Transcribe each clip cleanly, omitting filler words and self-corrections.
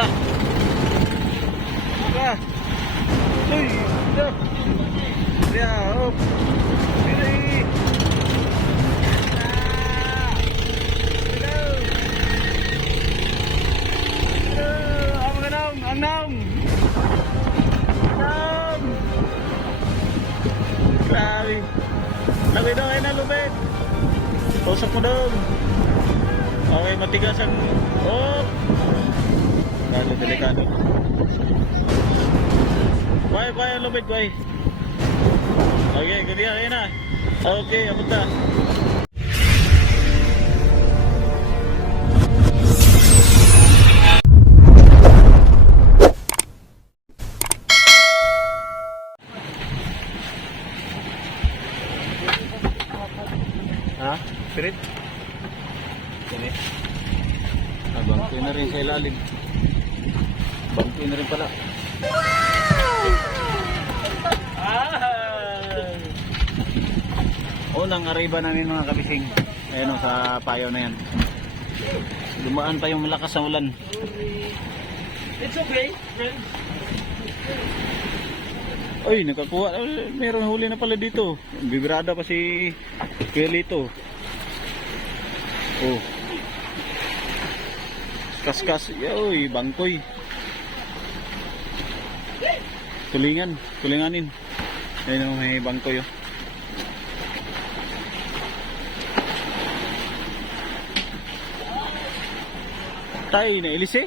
Lah. Lah. Uy, dah. Ya, op. Ini. Ang grabe. Lagi daw ay nalubid. Tusok mo daw. Okay, matigas ang... Oh! Delikado, delikado. Kuhay ang lubid, kuhay. Okay, ganyan, ayun na. Okay, apunta. Ha? Spirit? Sini. Bangkay na rin sa ilalim. Bangkay na rin pala. Unang arriba namin mga kabising. Ayan o, sa payo na yan. Dumaan pa yung malakas na ulan. It's okay. Ay, nakakuha. Meron huli na pala dito. Bibirada pa si Kuelito. Oh. Kaskas. Uy, bangkoy. Tulinganin. Ayun o, may bangkoy oh. Tay, nailisi?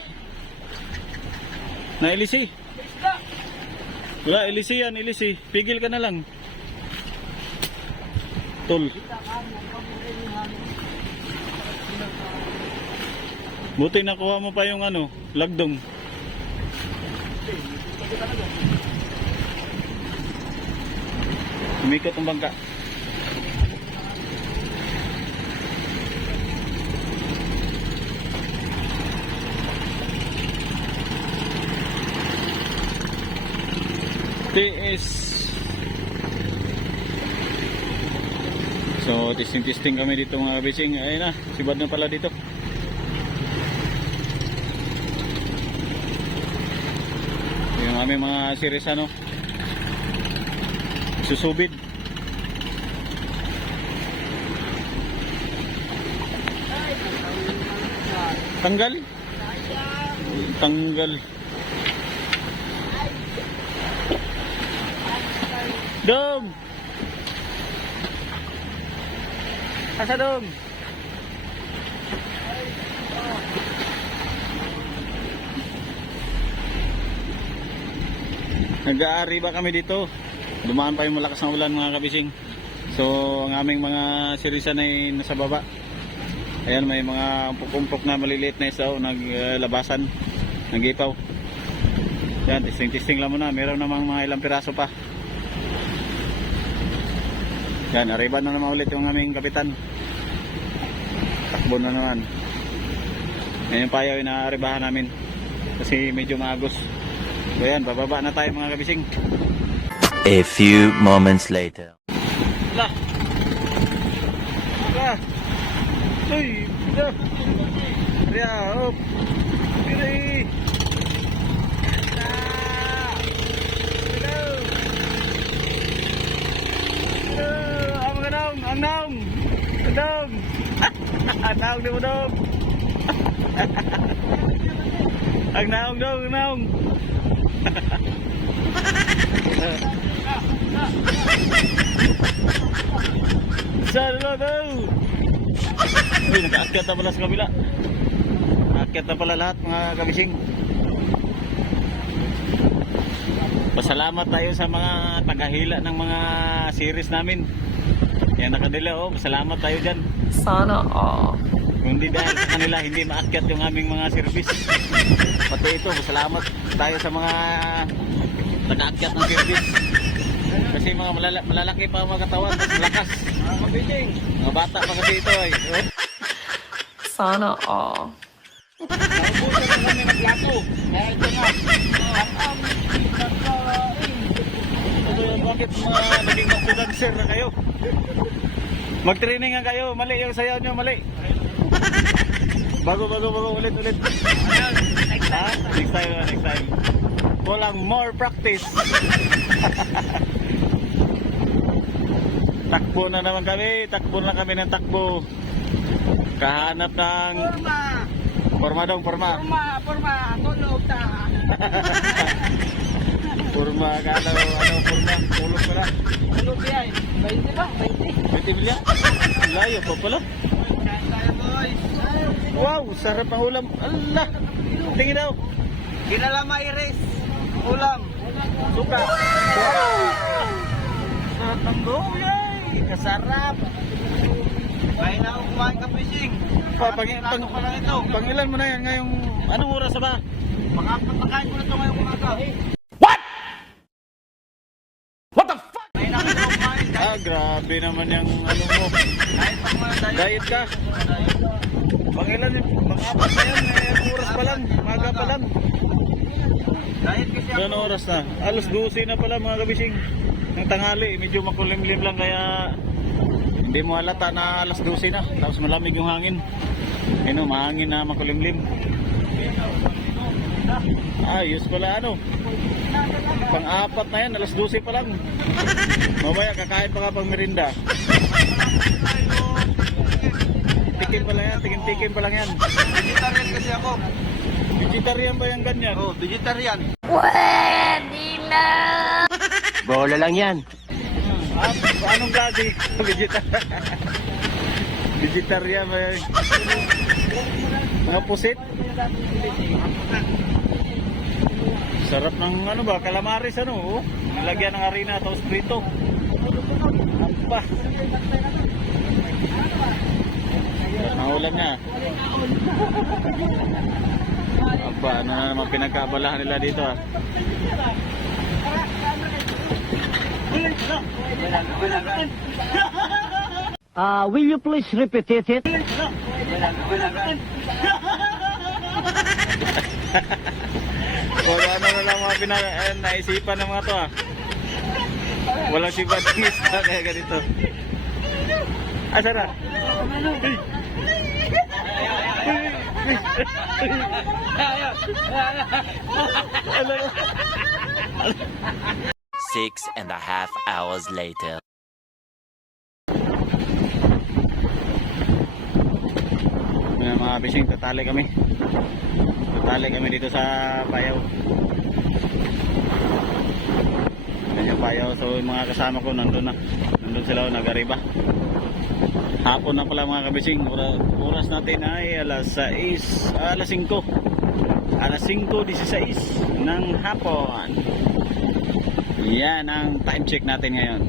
Nailisi? Wala, ilisi yan, ilisi. Pigil ka na lang. Tol. Buti nakuha mo pa yung ano, lagdong. Umikot ang bangka. TS. So, testing kami dito mga kabising. Ayun na, sibad na pala dito. Yung aming mga series ano, susubid. Tanggal. Dong. Asa dong? Nag-aari ba kami dito? Dumaan pa yung malakas na ulan mga kabising. So ang aming mga sirisan ay nasa baba. Ayan, may mga umpok-umpok na maliliit na isaw naglabasan, nagipaw. Yan, testing lang muna. Meron namang mga ilang piraso pa. Yan, arriba na naman ulit yung aming kapitan. Takbo na naman. Yan yung payaw na arribahan namin. Kasi medyo maagos. So yan, bababa na tayo mga kabising. A few moments later. Lah. Lah. Uy, dah. Ya, op. Ini. Ang naong di mo dong. Ang naong dong, ang naong. Saan na daw? Uy, nakaakyat na pala sa kabila. Nakaakyat na pala lahat mga kabising. Pasalamat tayo sa mga tagahila ng mga series namin. Yan nakadila oh, salamat tayo dyan. Sana all. Kung hindi dahil sa kanila, hindi maakyat yung aming mga service. Pati ito, salamat tayo sa mga nag-aakyat ng service. Kasi mga malalaki pa mga katawan, malakas. Mga bata pa kasi ito ay. Oh. Sana all. Naubusan na kami ng plato. Kaya ito nga. Bakit mga naging mag-dancer na kayo? Mag-training nga kayo, mali yung sayaw nyo, mali. Bago, ulit. Ha? Next time. Walang more practice. Takbo na naman kami. Takbo na kami ng takbo. Kahanap ng... Forma dong, forma. Tulog ta. Forma, forma. Tulog pala. Tulog yan. 20 ba? 20. 20 milya? Layo pa pala. Wow, sarap ang ulam. Allah. Tingin daw. Ginalama iris. Ulam. Suka. Wow. Sarap ng gulay. Kasarap. Kaya na ako kumain ka fishing. Pangilan mo na yan ngayong anong oras na ba? Makapatakain ko na ito ngayong umaga. Grabe naman yung ano mo. Diet ka. Pangilan yung mga-apat na yan. Anong oras pa lang. Maga pa lang. Diet kasi ako. Anong oras na? Alas 12 na pala mga kabising. Ng tanghali. Medyo makulimlim lang kaya hindi mo halata na alas 12 na. Tapos malamig yung hangin. Ano, mahangin na makulimlim. Ayos pala ano. Pang-apat na yan, alas 12 pa lang. Mamaya kakain pa ka pang merinda. Tikin pa lang yan, tikin pa lang yan. Vegetarian kasi ako. Vegetarian ba yung ganyan? Oh, vegetarian. Pwede na. Bola lang yan. Anong klase? Vegetarian ba yan? Mga pusit? Sarap ng ano ba, calamares ano, oh. Nilagyan ng harina tapos prito. Apa. Naulan niya. Apa, ano na naman pinagkabalahan nila dito ah. Will you please repeat it? Kung ano na lang mga naisipan ng mga to ah. Walang sipatingis na kaya ganito. Asara? Ano? 6.5 hours later. Mga fishing, tatali kami dito sa bayaw. Yan yung bayaw. So yung mga kasama ko nandun sila nag-ariba. Hapon na pala mga kabising. Oras natin ay alas 5 ng hapon. Yan ang time check natin ngayon.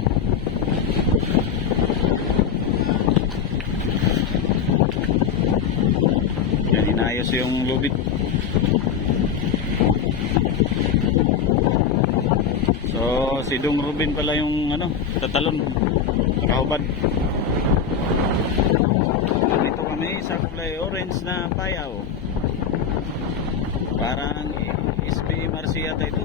Yan, inayos yung lubid. So si Dong Ruben pala yung tatalon, kahubad. Dito kami sa kulay orange na payaw. Parang SB Marcia ito.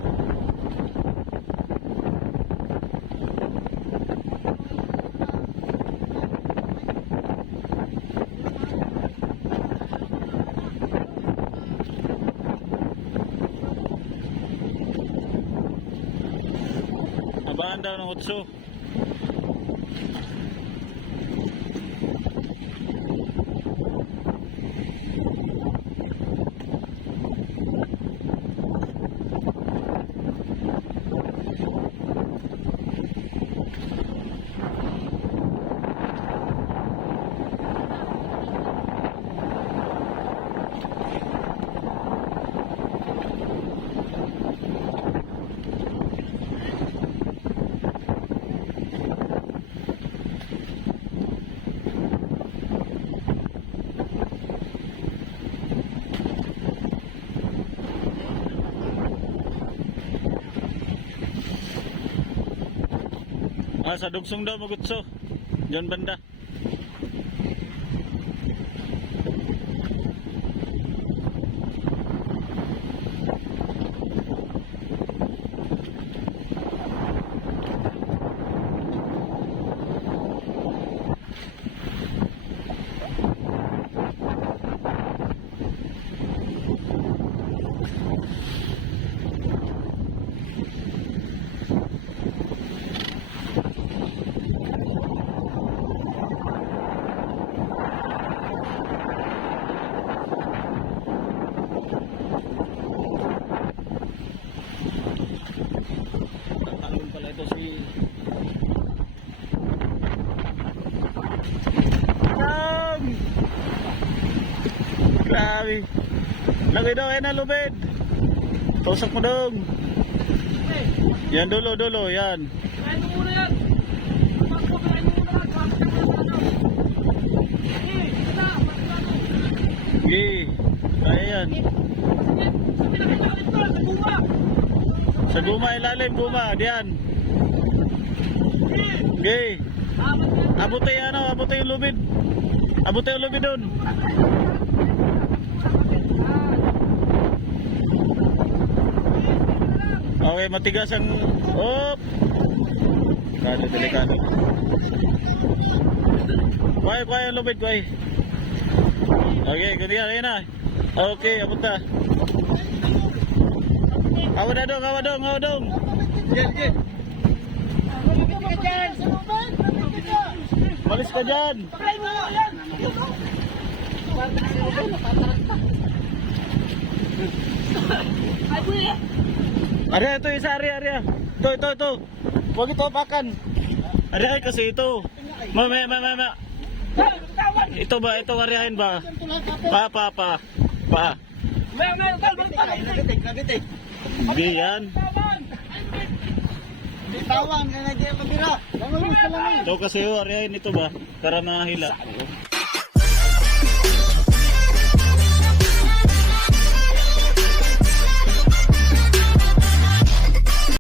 Abaan daw ng utso. Sa dugsong daw magutso. Diyan banda. Lubid daw, ayan na lubid. Tusok mo dong. Yan dulo, yan. Sige, kaya yan. Sa guma ilalim, guma, diyan. Sige. Abuti yung lubid. Abuti yung lubid dun. Okay, matigas ang... Op! Delikado. Kuhay ang lubid, kuhay. Okay, ganyan, ayan na. Okay, abot na. Awa dong. Sige. Malis ka dyan. Arya, ito isa, Arya. Ito. Huwag ito apakan. Arya, kasi ito. Ma. Ito ba? Ito aryahin ba? Pa. Nagitik. Hindi yan. Tawan, kaya naging mabira. Ito kasi aryahin ito ba? Para mahila.